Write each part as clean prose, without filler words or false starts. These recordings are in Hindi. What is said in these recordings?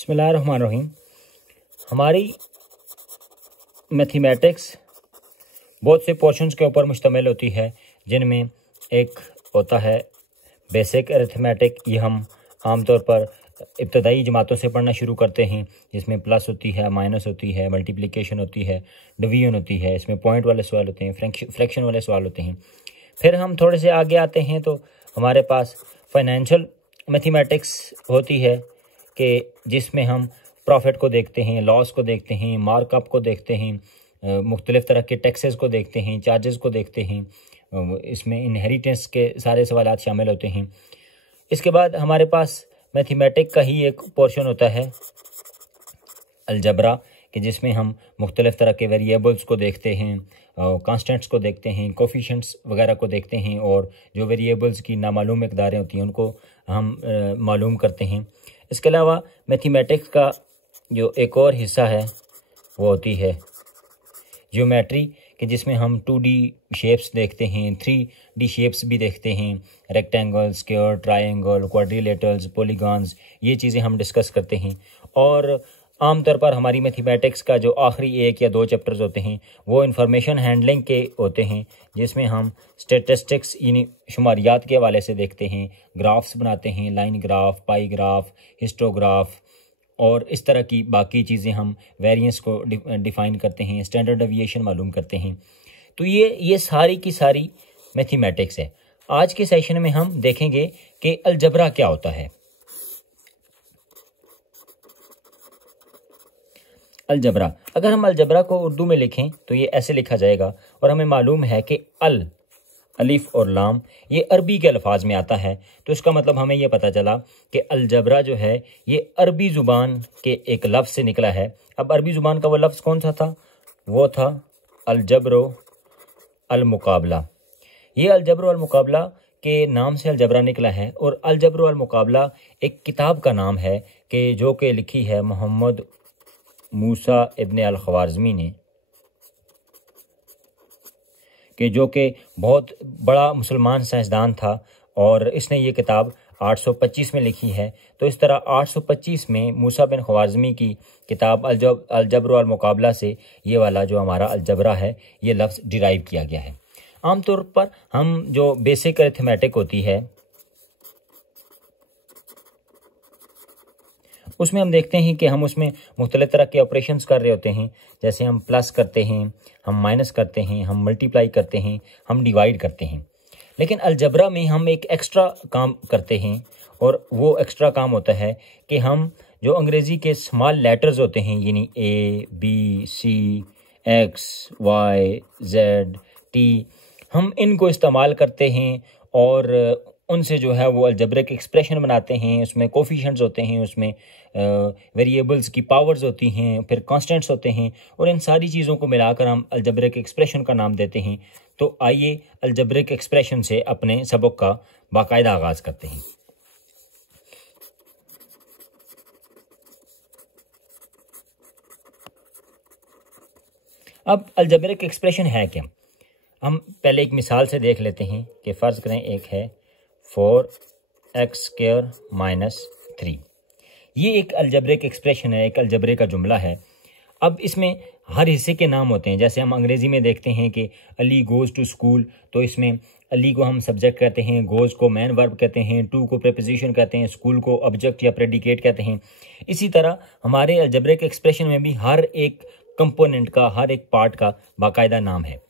बिस्मिल्लाहिर्रहमानिर्रहीम। हमारी मैथमेटिक्स बहुत से पोर्शंस के ऊपर मुश्तमिल होती है, जिनमें एक होता है बेसिक अरिथमेटिक। ये हम आमतौर पर इब्तदाई जमातों से पढ़ना शुरू करते हैं, जिसमें प्लस होती है, माइनस होती है, मल्टीप्लिकेशन होती है, डिवीजन होती है। इसमें पॉइंट वाले सवाल होते हैं, फ्रैक्शन वाले सवाल होते हैं। फिर हम थोड़े से आगे आते हैं तो हमारे पास फाइनेंशियल मैथमेटिक्स होती है कि जिसमें हम प्रॉफिट को देखते हैं, लॉस को देखते हैं, मार्कअप को देखते हैं, मुख्तलिफ़ तरह के टैक्सेस को देखते हैं, चार्जेस को देखते हैं। इसमें इनहेरिटेंस के सारे सवालात शामिल होते हैं। इसके बाद हमारे पास मैथमेटिक का ही एक पोर्शन होता है अलजबरा, कि जिसमें हम मुख्तलिफ़ तरह के वेरिएबल्स को देखते हैं, कांस्टेंट्स को देखते हैं, कोफिशेंट्स वगैरह को देखते हैं, और जो वेरिएबल्स की नामालूम मकदारें होती हैं उनको हम मालूम करते हैं। इसके अलावा मैथमेटिक्स का जो एक और हिस्सा है वो होती है ज्योमेट्री, कि जिसमें हम 2D शेप्स देखते हैं, 3D शेप्स भी देखते हैं, rectangle, square, triangle, quadrilaterals, polygons, ये चीज़ें हम डिस्कस करते हैं। और आमतौर पर हमारी मैथमेटिक्स का जो आखिरी 1 या 2 चैप्टर्स होते हैं वो इंफॉर्मेशन हैंडलिंग के होते हैं, जिसमें हम स्टेटिस्टिक्स यानी शुमारियात के हवाले से देखते हैं, ग्राफ्स बनाते हैं, लाइन ग्राफ, पाई ग्राफ, हिस्टोग्राफ, और इस तरह की बाकी चीज़ें हम वेरिएंस को डिफ़ाइन करते हैं, स्टैंडर्ड डेविएशन मालूम करते हैं। तो ये सारी की सारी मैथमेटिक्स है। आज के सेशन में हम देखेंगे कि अलजबरा क्या होता है। अलजबरा, अगर हम अलजबरा को उर्दू में लिखें तो ये ऐसे लिखा जाएगा, और हमें मालूम है कि अलिफ और लाम ये अरबी के अल्फाज में आता है। तो इसका मतलब हमें ये पता चला कि अलजबरा जो है ये अरबी ज़ुबान के एक लफ्ज़ से निकला है। अब अरबी ज़ुबान का वो लफ्ज़ कौन सा था? वो था अलजब्रो अलमुकाबला। ये अलजब्रो अलमुकाबला के नाम से अलजबरा निकला है, और अलजब्रो अलमुकाबला एक किताब का नाम है कि जो कि लिखी है मोहम्मद मूसा इब्न अल ख़वारिज़मी ने, कि जो कि बहुत बड़ा मुसलमान साइंसदान था, और इसने ये किताब 825 में लिखी है। तो इस तरह 825 में मूसा बिन ख़वारिज़मी की किताब अलजब्र अल मुकाबला से ये वाला जो हमारा अलजबरा है ये लफ्ज़ डिराइव किया गया है। आमतौर पर हम जो बेसिक अरिथमेटिक होती है उसमें हम देखते हैं कि हम उसमें मुख्तलिफ़ तरह के ऑपरेशंस कर रहे होते हैं, जैसे हम प्लस करते हैं, हम माइनस करते हैं, हम मल्टीप्लाई करते हैं, हम डिवाइड करते हैं। लेकिन अलजबरा में हम एक एक्स्ट्रा काम करते हैं, और वो एक्स्ट्रा काम होता है कि हम जो अंग्रेज़ी के स्मॉल लेटर्स होते हैं, यानी ABCX YZ T, हम इनको इस्तेमाल करते हैं, और उनसे जो है वो अलजब्रिक एक्सप्रेशन बनाते हैं। उसमें कोफिशिएंट्स होते हैं, उसमें वेरिएबल्स की पावर्स होती हैं, फिर कांस्टेंट्स होते हैं, और इन सारी चीज़ों को मिलाकर हम अलजब्रिक एक्सप्रेशन का नाम देते हैं। तो आइए अलजब्रिक एक्सप्रेशन से अपने सबक का बाकायदा आगाज़ करते हैं। अब अलजब्रिक एक्सप्रेशन है क्या? हम पहले एक मिसाल से देख लेते हैं कि फ़र्ज़ करें एक है 4x² - 3। ये एक अलजब्रिक एक्सप्रेशन है, एक अलजब्रे का जुमला है। अब इसमें हर हिस्से के नाम होते हैं। जैसे हम अंग्रेज़ी में देखते हैं कि अली गोज़ टू स्कूल, तो इसमें अली को हम सब्जेक्ट कहते हैं, गोज़ को मैन वर्ब कहते हैं, टू को प्रीपोजिशन कहते हैं, स्कूल को ऑब्जेक्ट या प्रेडिकेट कहते हैं। इसी तरह हमारे अलजब्रिक एक्सप्रेशन में भी हर एक कंपोनेंट का, हर एक पार्ट का बाकायदा नाम है।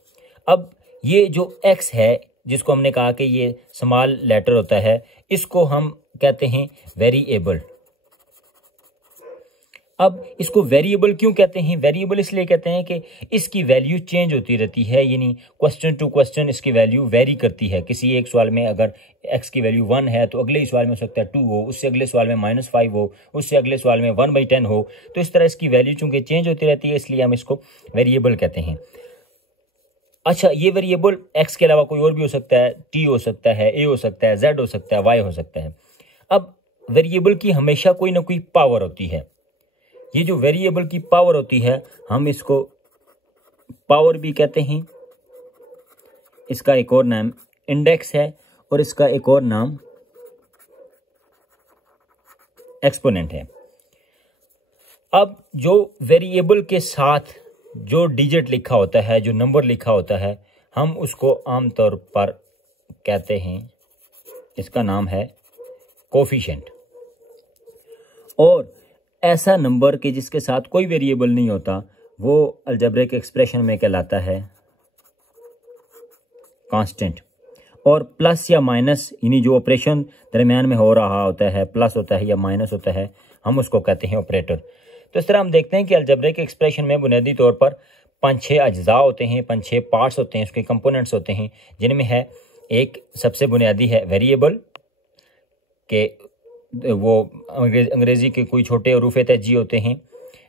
अब ये जो x है, जिसको हमने कहा कि ये स्मॉल लेटर होता है, इसको हम कहते हैं वेरिएबल। अब इसको वेरिएबल क्यों कहते हैं? वेरिएबल इसलिए कहते हैं कि इसकी वैल्यू चेंज होती रहती है, यानी क्वेश्चन टू क्वेश्चन इसकी वैल्यू वेरी करती है। किसी एक सवाल में अगर x की वैल्यू 1 है तो अगले ही सवाल में हो सकता है 2 हो, उससे अगले सवाल में -5 हो, उससे अगले सवाल में 1/10 हो। तो इस तरह इसकी वैल्यू चूँकि चेंज होती रहती है, इसलिए हम इसको वेरिएबल कहते हैं। अच्छा, ये वेरिएबल x के अलावा कोई और भी हो सकता है, t हो सकता है, a हो सकता है, z हो सकता है, y हो सकता है। अब वेरिएबल की हमेशा कोई ना कोई पावर होती है। ये जो वेरिएबल की पावर होती है हम इसको पावर भी कहते हैं। इसका एक और नाम इंडेक्स है, और इसका एक और नाम एक्सपोनेंट है। अब जो वेरिएबल के साथ जो डिजिट लिखा होता है, जो नंबर लिखा होता है, हम उसको आमतौर पर कहते हैं, इसका नाम है कोफिशिएंट। और ऐसा नंबर के जिसके साथ कोई वेरिएबल नहीं होता वो अलजेब्रिक एक्सप्रेशन में कहलाता है कांस्टेंट। और प्लस या माइनस यानी जो ऑपरेशन दरमियान में हो रहा होता है, प्लस होता है या माइनस होता है, हम उसको कहते हैं ऑपरेटर। तो इस तरह हम देखते हैं कि अलजेब्रिक एक्सप्रेशन में बुनियादी तौर पर 5-6 अज्जा होते हैं, 5-6 पार्ट्स होते हैं, उसके कंपोनेंट्स होते हैं, जिनमें है एक सबसे बुनियादी है वेरिएबल के, वो अंग्रेज़ी के कोई छोटे हरूफ तहजी होते हैं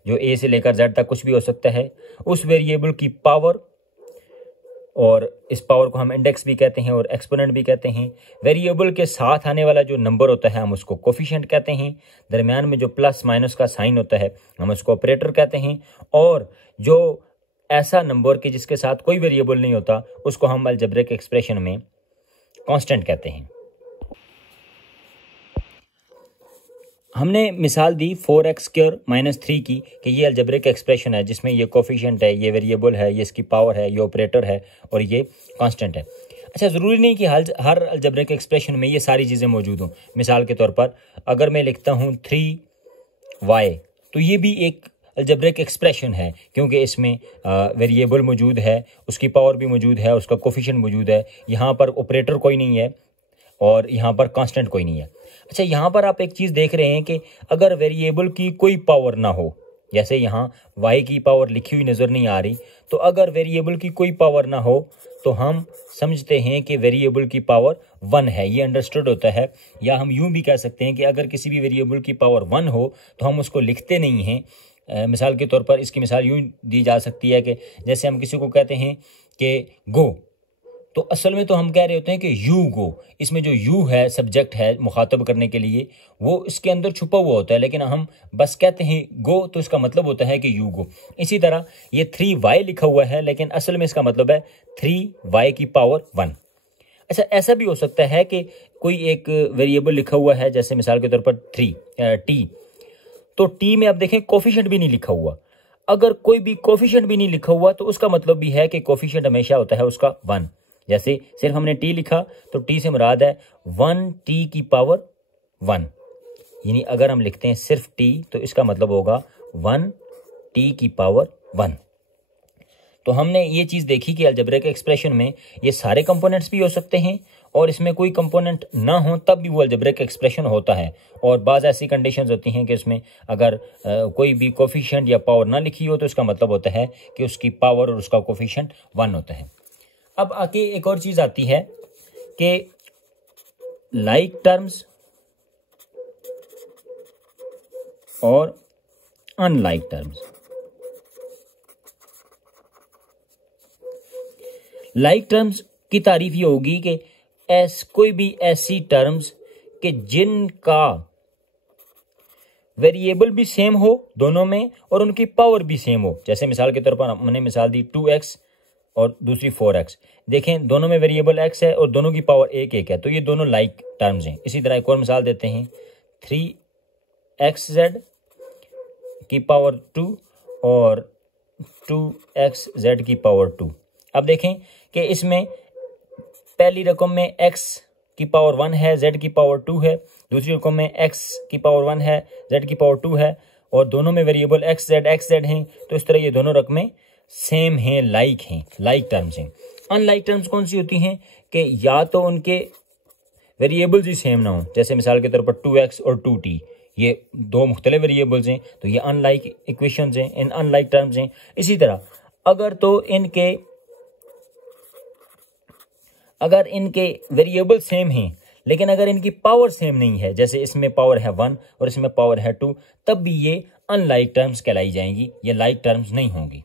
जो ए से लेकर जेड तक कुछ भी हो सकता है। उस वेरिएबल की पावर, और इस पावर को हम इंडेक्स भी कहते हैं और एक्सपोनेंट भी कहते हैं। वेरिएबल के साथ आने वाला जो नंबर होता है हम उसको कोफिशिएंट कहते हैं। दरमियान में जो प्लस माइनस का साइन होता है हम उसको ऑपरेटर कहते हैं। और जो ऐसा नंबर के जिसके साथ कोई वेरिएबल नहीं होता उसको हम अलजेब्रिक एक्सप्रेशन में कांस्टेंट कहते हैं। हमने मिसाल दी 4x² - 3 की कि ये अलजेब्रिक एक्सप्रेशन है जिसमें ये कोफिशिएंट है, ये वेरिएबल है, ये इसकी पावर है, ये ऑपरेटर है और ये कांस्टेंट है। अच्छा, ज़रूरी नहीं कि हर अलजेब्रिक एक्सप्रेशन में ये सारी चीज़ें मौजूद हों। मिसाल के तौर पर अगर मैं लिखता हूँ 3y, तो ये भी एक अलजेब्रिक एक्सप्रेशन है क्योंकि इसमें वेरिएबल मौजूद है, उसकी पावर भी मौजूद है, उसका कोफिशिएंट मौजूद है। यहाँ पर ऑपरेटर कोई नहीं है और यहाँ पर कांस्टेंट कोई नहीं है। अच्छा, यहाँ पर आप एक चीज़ देख रहे हैं कि अगर वेरिएबल की कोई पावर ना हो, जैसे यहाँ y की पावर लिखी हुई नज़र नहीं आ रही, तो अगर वेरिएबल की कोई पावर ना हो तो हम समझते हैं कि वेरिएबल की पावर 1 है, ये अंडरस्टूड होता है। या हम यूँ भी कह सकते हैं कि अगर किसी भी वेरिएबल की पावर 1 हो तो हम उसको लिखते नहीं हैं। मिसाल के तौर पर इसकी मिसाल यूँ दी जा सकती है कि जैसे हम किसी को कहते हैं कि गो, तो असल में तो हम कह रहे होते हैं कि यू गो। इसमें जो यू है सब्जेक्ट है मुखातब करने के लिए, वो इसके अंदर छुपा हुआ होता है, लेकिन हम बस कहते हैं गो तो इसका मतलब होता है कि यू गो। इसी तरह ये 3y लिखा हुआ है लेकिन असल में इसका मतलब है 3y की पावर 1। अच्छा, ऐसा भी हो सकता है कि कोई एक वेरिएबल लिखा हुआ है, जैसे मिसाल के तौर पर t, तो t में आप देखें कोफिशिएंट भी नहीं लिखा हुआ। अगर कोई भी कोफिशिएंट भी नहीं लिखा हुआ तो उसका मतलब भी है कि कोफिशिएंट हमेशा होता है उसका 1। जैसे सिर्फ हमने t लिखा तो t से मुराद है 1t की पावर 1, यानी अगर हम लिखते हैं सिर्फ t तो इसका मतलब होगा 1t की पावर 1। तो हमने ये चीज़ देखी कि अलजेब्रिक एक्सप्रेशन में ये सारे कंपोनेंट्स भी हो सकते हैं और इसमें कोई कंपोनेंट ना हो तब भी वो अलजेब्रिक एक्सप्रेशन होता है। और बाज़ ऐसी कंडीशंस होती हैं कि इसमें अगर कोई भी कोफिशिएंट या पावर ना लिखी हो तो इसका मतलब होता है कि उसकी पावर और उसका कोफिशिएंट 1 होता है। अब आके एक और चीज़ आती है कि लाइक टर्म्स और अनलाइक टर्म्स। लाइक टर्म्स की तारीफ ये होगी कि कोई भी ऐसी टर्म्स कि जिनका वेरिएबल भी सेम हो दोनों में और उनकी पावर भी सेम हो। जैसे मिसाल के तौर पर हमने मिसाल दी 2x और दूसरी 4x। देखें दोनों में वेरिएबल x है और दोनों की पावर 1 है, तो ये दोनों लाइक टर्म्स हैं। इसी तरह एक और मिसाल देते हैं 3xz की पावर 2 और 2xz की पावर 2। अब देखें कि इसमें पहली रकम में x की पावर 1 है, z की पावर 2 है, दूसरी रकम में x की पावर 1 है, z की पावर 2 है और दोनों में वेरिएबल xz हैं। तो इस तरह ये दोनों रकमें सेम हैं, लाइक टर्म्स हैं। अनलाइक टर्म्स कौन सी होती हैं कि या तो उनके वेरिएबल्स ही सेम ना हो, जैसे मिसाल के तौर पर 2x और 2t, ये दो मुख्तलिफ वेरिएबल्स हैं तो ये अनलाइक इक्वेशंस हैं, इन अनलाइक टर्म्स हैं। इसी तरह अगर इनके वेरिएबल सेम हैं लेकिन अगर इनकी पावर सेम नहीं है, जैसे इसमें पावर है 1 और इसमें पावर है 2, तब भी ये अनलाइक टर्म्स कहलाई जाएंगी, ये लाइक टर्म्स नहीं होंगी।